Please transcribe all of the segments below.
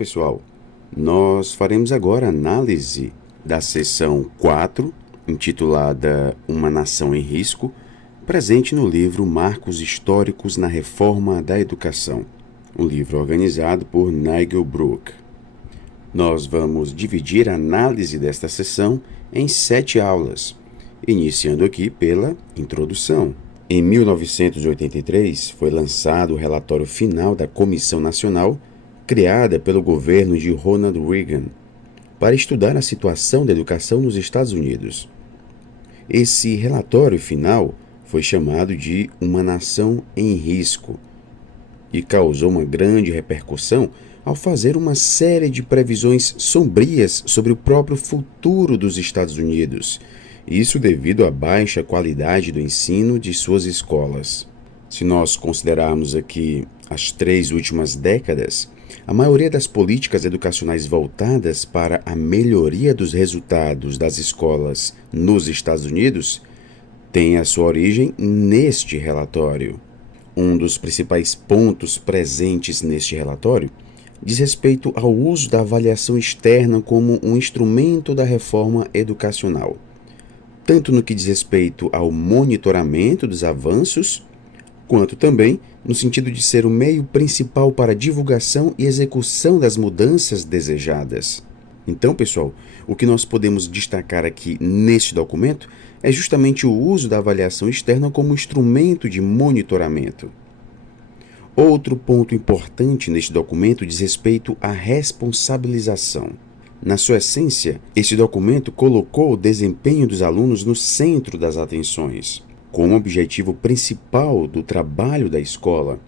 pessoal! Nós faremos agora análise da seção 4, intitulada Uma Nação em Risco, presente no livro Marcos Históricos na Reforma da Educação, um livro organizado por Nigel Brooke. Nós vamos dividir a análise desta seção em 7 aulas, iniciando aqui pela introdução. Em 1983, foi lançado o relatório final da Comissão Nacional, criada pelo governo de Ronald Reagan, para estudar a situação da educação nos Estados Unidos. Esse relatório final foi chamado de Uma Nação em Risco e causou uma grande repercussão ao fazer uma série de previsões sombrias sobre o próprio futuro dos Estados Unidos, isso devido à baixa qualidade do ensino de suas escolas. Se nós considerarmos aqui as 3 últimas décadas, a maioria das políticas educacionais voltadas para a melhoria dos resultados das escolas nos Estados Unidos tem a sua origem neste relatório. Um dos principais pontos presentes neste relatório diz respeito ao uso da avaliação externa como um instrumento da reforma educacional, tanto no que diz respeito ao monitoramento dos avanços, quanto também no sentido de ser o meio principal para a divulgação e execução das mudanças desejadas. Então, pessoal, o que nós podemos destacar aqui neste documento é justamente o uso da avaliação externa como instrumento de monitoramento. Outro ponto importante neste documento diz respeito à responsabilização. Na sua essência, este documento colocou o desempenho dos alunos no centro das atenções, como objetivo principal do trabalho da escola,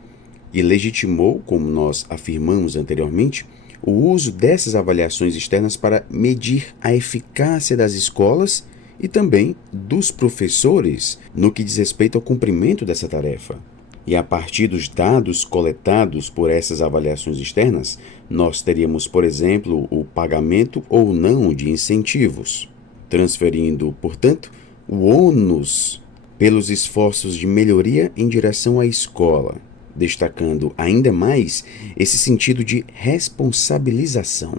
e legitimou, como nós afirmamos anteriormente, o uso dessas avaliações externas para medir a eficácia das escolas e também dos professores no que diz respeito ao cumprimento dessa tarefa. E a partir dos dados coletados por essas avaliações externas, nós teríamos, por exemplo, o pagamento ou não de incentivos, transferindo, portanto, o ônus pelos esforços de melhoria em direção à escola, destacando ainda mais esse sentido de responsabilização.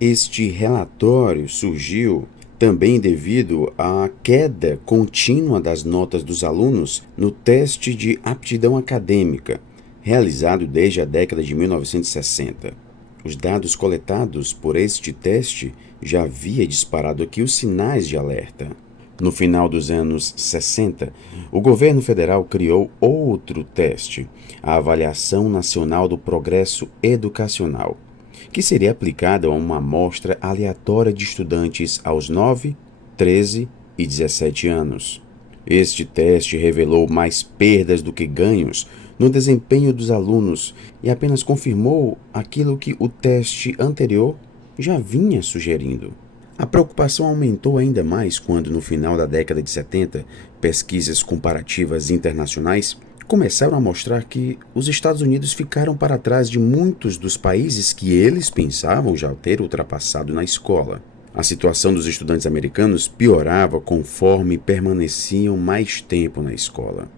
Este relatório surgiu também devido à queda contínua das notas dos alunos no teste de aptidão acadêmica, realizado desde a década de 1960. Os dados coletados por este teste já havia disparado aqui os sinais de alerta. No final dos anos 60, o governo federal criou outro teste, a Avaliação Nacional do Progresso Educacional, que seria aplicada a uma amostra aleatória de estudantes aos 9, 13 e 17 anos. Este teste revelou mais perdas do que ganhos no desempenho dos alunos e apenas confirmou aquilo que o teste anterior já vinha sugerindo. A preocupação aumentou ainda mais quando, no final da década de 70, pesquisas comparativas internacionais começaram a mostrar que os Estados Unidos ficaram para trás de muitos dos países que eles pensavam já ter ultrapassado na escola. A situação dos estudantes americanos piorava conforme permaneciam mais tempo na escola.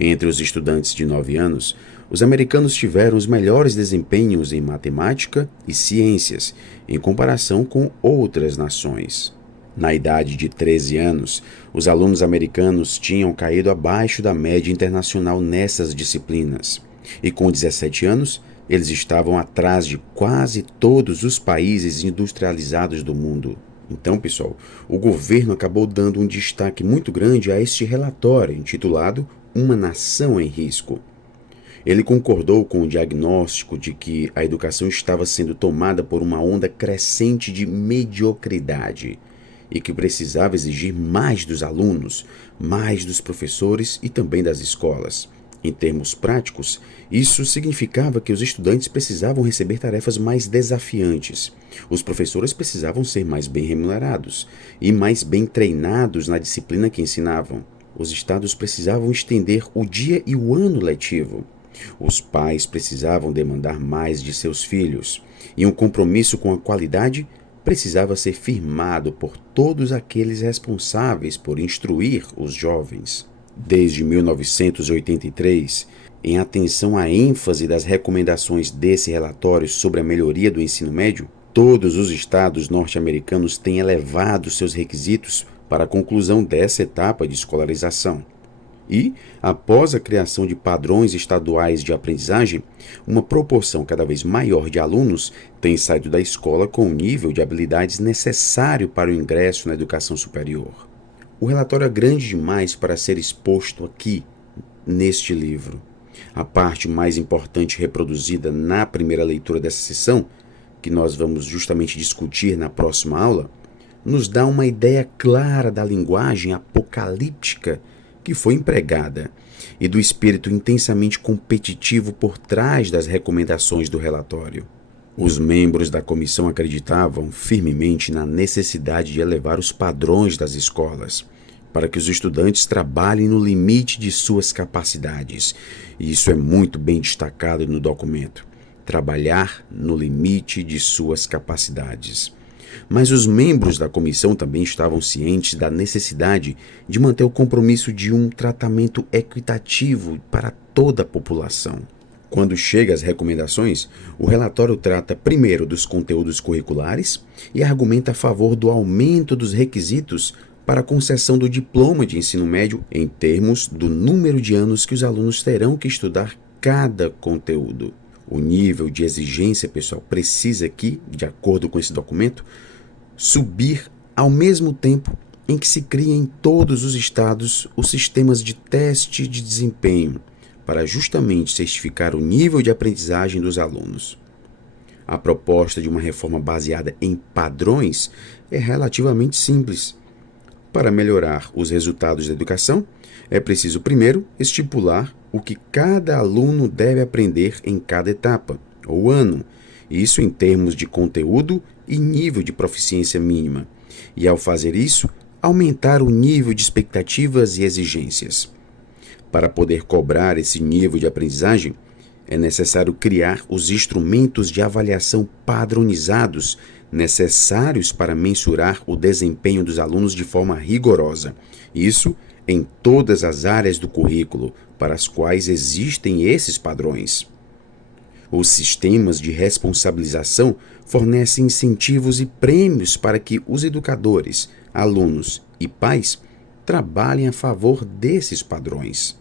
Entre os estudantes de 9 anos, os americanos tiveram os melhores desempenhos em matemática e ciências, em comparação com outras nações. Na idade de 13 anos, os alunos americanos tinham caído abaixo da média internacional nessas disciplinas, e com 17 anos, eles estavam atrás de quase todos os países industrializados do mundo. Então, pessoal, o governo acabou dando um destaque muito grande a este relatório, intitulado Uma Nação em Risco. Ele concordou com o diagnóstico de que a educação estava sendo tomada por uma onda crescente de mediocridade e que precisava exigir mais dos alunos, mais dos professores e também das escolas. Em termos práticos, isso significava que os estudantes precisavam receber tarefas mais desafiantes, os professores precisavam ser mais bem remunerados e mais bem treinados na disciplina que ensinavam. Os estados precisavam estender o dia e o ano letivo. Os pais precisavam demandar mais de seus filhos, e um compromisso com a qualidade precisava ser firmado por todos aqueles responsáveis por instruir os jovens. Desde 1983, em atenção à ênfase das recomendações desse relatório sobre a melhoria do ensino médio, todos os estados norte-americanos têm elevado seus requisitos para a conclusão dessa etapa de escolarização. E, após a criação de padrões estaduais de aprendizagem, uma proporção cada vez maior de alunos tem saído da escola com o nível de habilidades necessário para o ingresso na educação superior. O relatório é grande demais para ser exposto aqui, neste livro. A parte mais importante reproduzida na primeira leitura dessa sessão, que nós vamos justamente discutir na próxima aula, nos dá uma ideia clara da linguagem apocalíptica que foi empregada e do espírito intensamente competitivo por trás das recomendações do relatório. Os membros da comissão acreditavam firmemente na necessidade de elevar os padrões das escolas, para que os estudantes trabalhem no limite de suas capacidades. E isso é muito bem destacado no documento. Trabalhar no limite de suas capacidades. Mas os membros da comissão também estavam cientes da necessidade de manter o compromisso de um tratamento equitativo para toda a população. Quando chega às recomendações, o relatório trata primeiro dos conteúdos curriculares e argumenta a favor do aumento dos requisitos para a concessão do diploma de ensino médio em termos do número de anos que os alunos terão que estudar cada conteúdo. O nível de exigência, pessoal, precisa aqui, de acordo com esse documento, subir ao mesmo tempo em que se cria em todos os estados os sistemas de teste de desempenho para justamente certificar o nível de aprendizagem dos alunos. A proposta de uma reforma baseada em padrões é relativamente simples. Para melhorar os resultados da educação, é preciso primeiro estipular o que cada aluno deve aprender em cada etapa, ou ano, isso em termos de conteúdo e nível de proficiência mínima, e ao fazer isso, aumentar o nível de expectativas e exigências. Para poder cobrar esse nível de aprendizagem, é necessário criar os instrumentos de avaliação padronizados necessários para mensurar o desempenho dos alunos de forma rigorosa. Isso em todas as áreas do currículo para as quais existem esses padrões. Os sistemas de responsabilização fornecem incentivos e prêmios para que os educadores, alunos e pais trabalhem a favor desses padrões.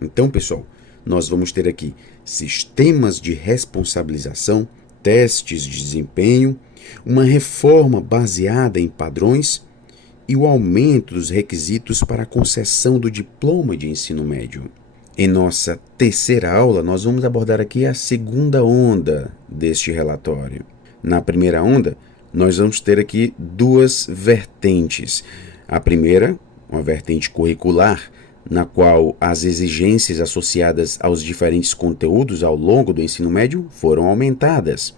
Então, pessoal, nós vamos ter aqui sistemas de responsabilização, testes de desempenho, uma reforma baseada em padrões e o aumento dos requisitos para a concessão do diploma de ensino médio. Em nossa terceira aula, nós vamos abordar aqui a segunda onda deste relatório. Na primeira onda, nós vamos ter aqui duas vertentes. A primeira, uma vertente curricular, na qual as exigências associadas aos diferentes conteúdos ao longo do ensino médio foram aumentadas.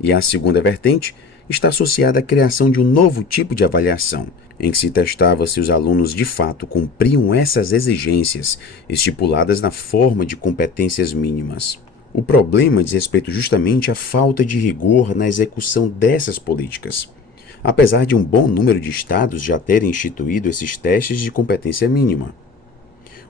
E a segunda vertente está associada à criação de um novo tipo de avaliação, em que se testava se os alunos de fato cumpriam essas exigências estipuladas na forma de competências mínimas. O problema diz respeito justamente à falta de rigor na execução dessas políticas. Apesar de um bom número de estados já terem instituído esses testes de competência mínima.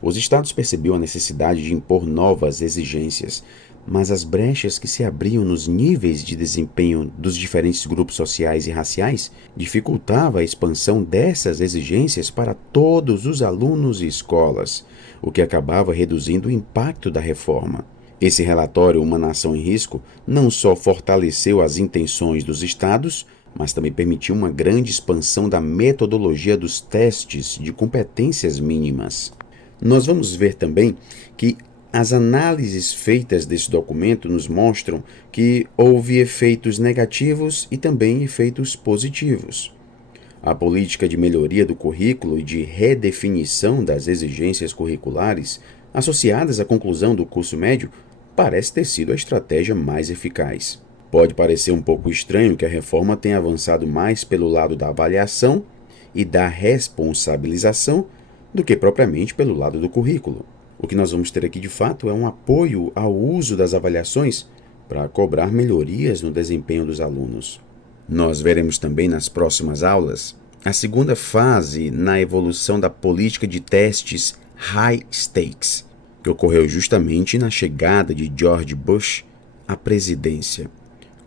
Os estados percebiam a necessidade de impor novas exigências, mas as brechas que se abriam nos níveis de desempenho dos diferentes grupos sociais e raciais dificultava a expansão dessas exigências para todos os alunos e escolas, o que acabava reduzindo o impacto da reforma. Esse relatório, Uma Nação em Risco, não só fortaleceu as intenções dos estados, mas também permitiu uma grande expansão da metodologia dos testes de competências mínimas. Nós vamos ver também que as análises feitas desse documento nos mostram que houve efeitos negativos e também efeitos positivos. A política de melhoria do currículo e de redefinição das exigências curriculares associadas à conclusão do curso médio parece ter sido a estratégia mais eficaz. Pode parecer um pouco estranho que a reforma tenha avançado mais pelo lado da avaliação e da responsabilização do que propriamente pelo lado do currículo. O que nós vamos ter aqui de fato é um apoio ao uso das avaliações para cobrar melhorias no desempenho dos alunos. Nós veremos também nas próximas aulas a segunda fase na evolução da política de testes high stakes, que ocorreu justamente na chegada de George Bush à presidência,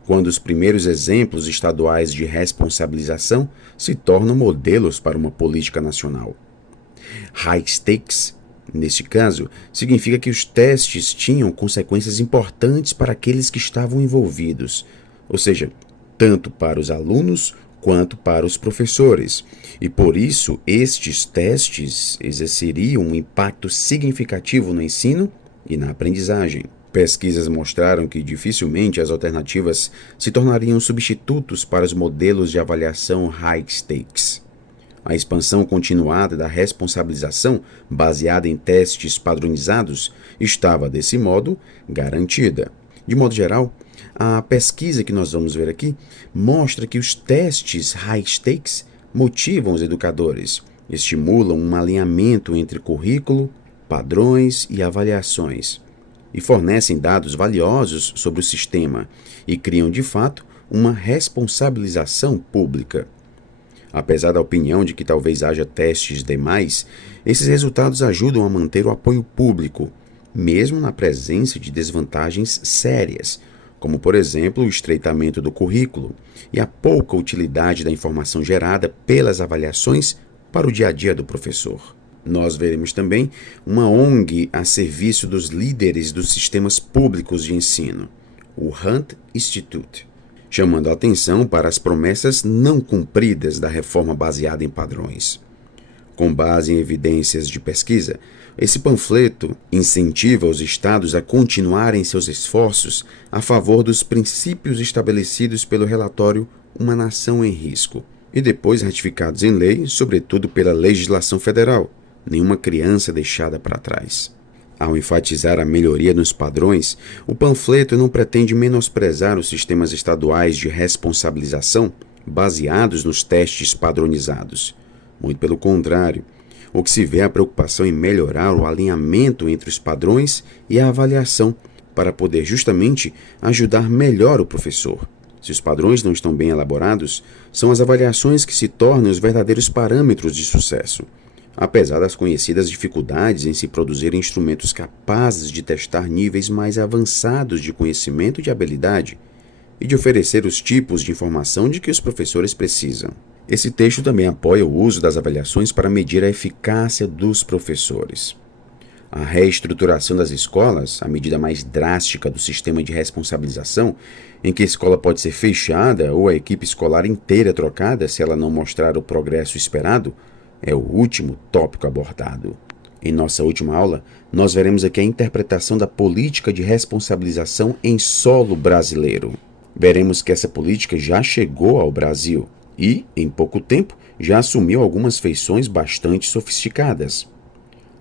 quando os primeiros exemplos estaduais de responsabilização se tornam modelos para uma política nacional. High stakes, neste caso, significa que os testes tinham consequências importantes para aqueles que estavam envolvidos, ou seja, tanto para os alunos quanto para os professores, e por isso estes testes exerceriam um impacto significativo no ensino e na aprendizagem. Pesquisas mostraram que dificilmente as alternativas se tornariam substitutos para os modelos de avaliação high stakes. A expansão continuada da responsabilização baseada em testes padronizados estava, desse modo, garantida. De modo geral, a pesquisa que nós vamos ver aqui mostra que os testes high stakes motivam os educadores, estimulam um alinhamento entre currículo, padrões e avaliações, e fornecem dados valiosos sobre o sistema e criam, de fato, uma responsabilização pública. Apesar da opinião de que talvez haja testes demais, esses resultados ajudam a manter o apoio público, mesmo na presença de desvantagens sérias, como, por exemplo, o estreitamento do currículo e a pouca utilidade da informação gerada pelas avaliações para o dia a dia do professor. Nós veremos também uma ONG a serviço dos líderes dos sistemas públicos de ensino, o Hunt Institute, chamando a atenção para as promessas não cumpridas da reforma baseada em padrões. Com base em evidências de pesquisa, esse panfleto incentiva os estados a continuarem seus esforços a favor dos princípios estabelecidos pelo relatório Uma Nação em Risco, e depois ratificados em lei, sobretudo pela legislação federal, nenhuma criança deixada para trás. Ao enfatizar a melhoria nos padrões, o panfleto não pretende menosprezar os sistemas estaduais de responsabilização baseados nos testes padronizados. Muito pelo contrário, o que se vê é a preocupação em melhorar o alinhamento entre os padrões e a avaliação para poder justamente ajudar melhor o professor. Se os padrões não estão bem elaborados, são as avaliações que se tornam os verdadeiros parâmetros de sucesso. Apesar das conhecidas dificuldades em se produzir instrumentos capazes de testar níveis mais avançados de conhecimento e de habilidade, e de oferecer os tipos de informação de que os professores precisam. Esse texto também apoia o uso das avaliações para medir a eficácia dos professores. A reestruturação das escolas, a medida mais drástica do sistema de responsabilização, em que a escola pode ser fechada ou a equipe escolar inteira trocada se ela não mostrar o progresso esperado, é o último tópico abordado. Em nossa última aula, nós veremos aqui a interpretação da política de responsabilização em solo brasileiro. Veremos que essa política já chegou ao Brasil e, em pouco tempo, já assumiu algumas feições bastante sofisticadas.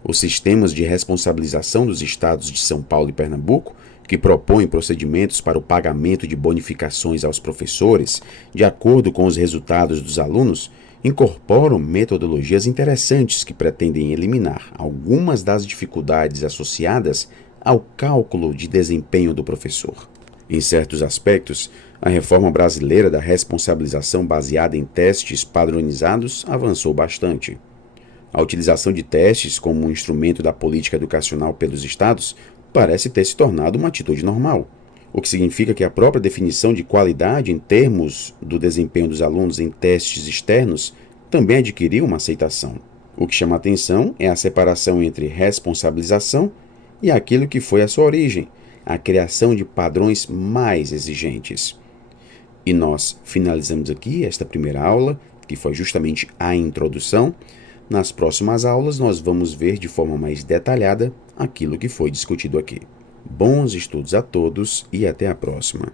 Os sistemas de responsabilização dos estados de São Paulo e Pernambuco, que propõem procedimentos para o pagamento de bonificações aos professores, de acordo com os resultados dos alunos, incorporam metodologias interessantes que pretendem eliminar algumas das dificuldades associadas ao cálculo de desempenho do professor. Em certos aspectos, a reforma brasileira da responsabilização baseada em testes padronizados avançou bastante. A utilização de testes como um instrumento da política educacional pelos estados parece ter se tornado uma atitude normal, o que significa que a própria definição de qualidade em termos do desempenho dos alunos em testes externos também adquiriu uma aceitação. O que chama atenção é a separação entre responsabilização e aquilo que foi a sua origem, a criação de padrões mais exigentes. E nós finalizamos aqui esta primeira aula, que foi justamente a introdução. Nas próximas aulas, nós vamos ver de forma mais detalhada aquilo que foi discutido aqui. Bons estudos a todos e até a próxima.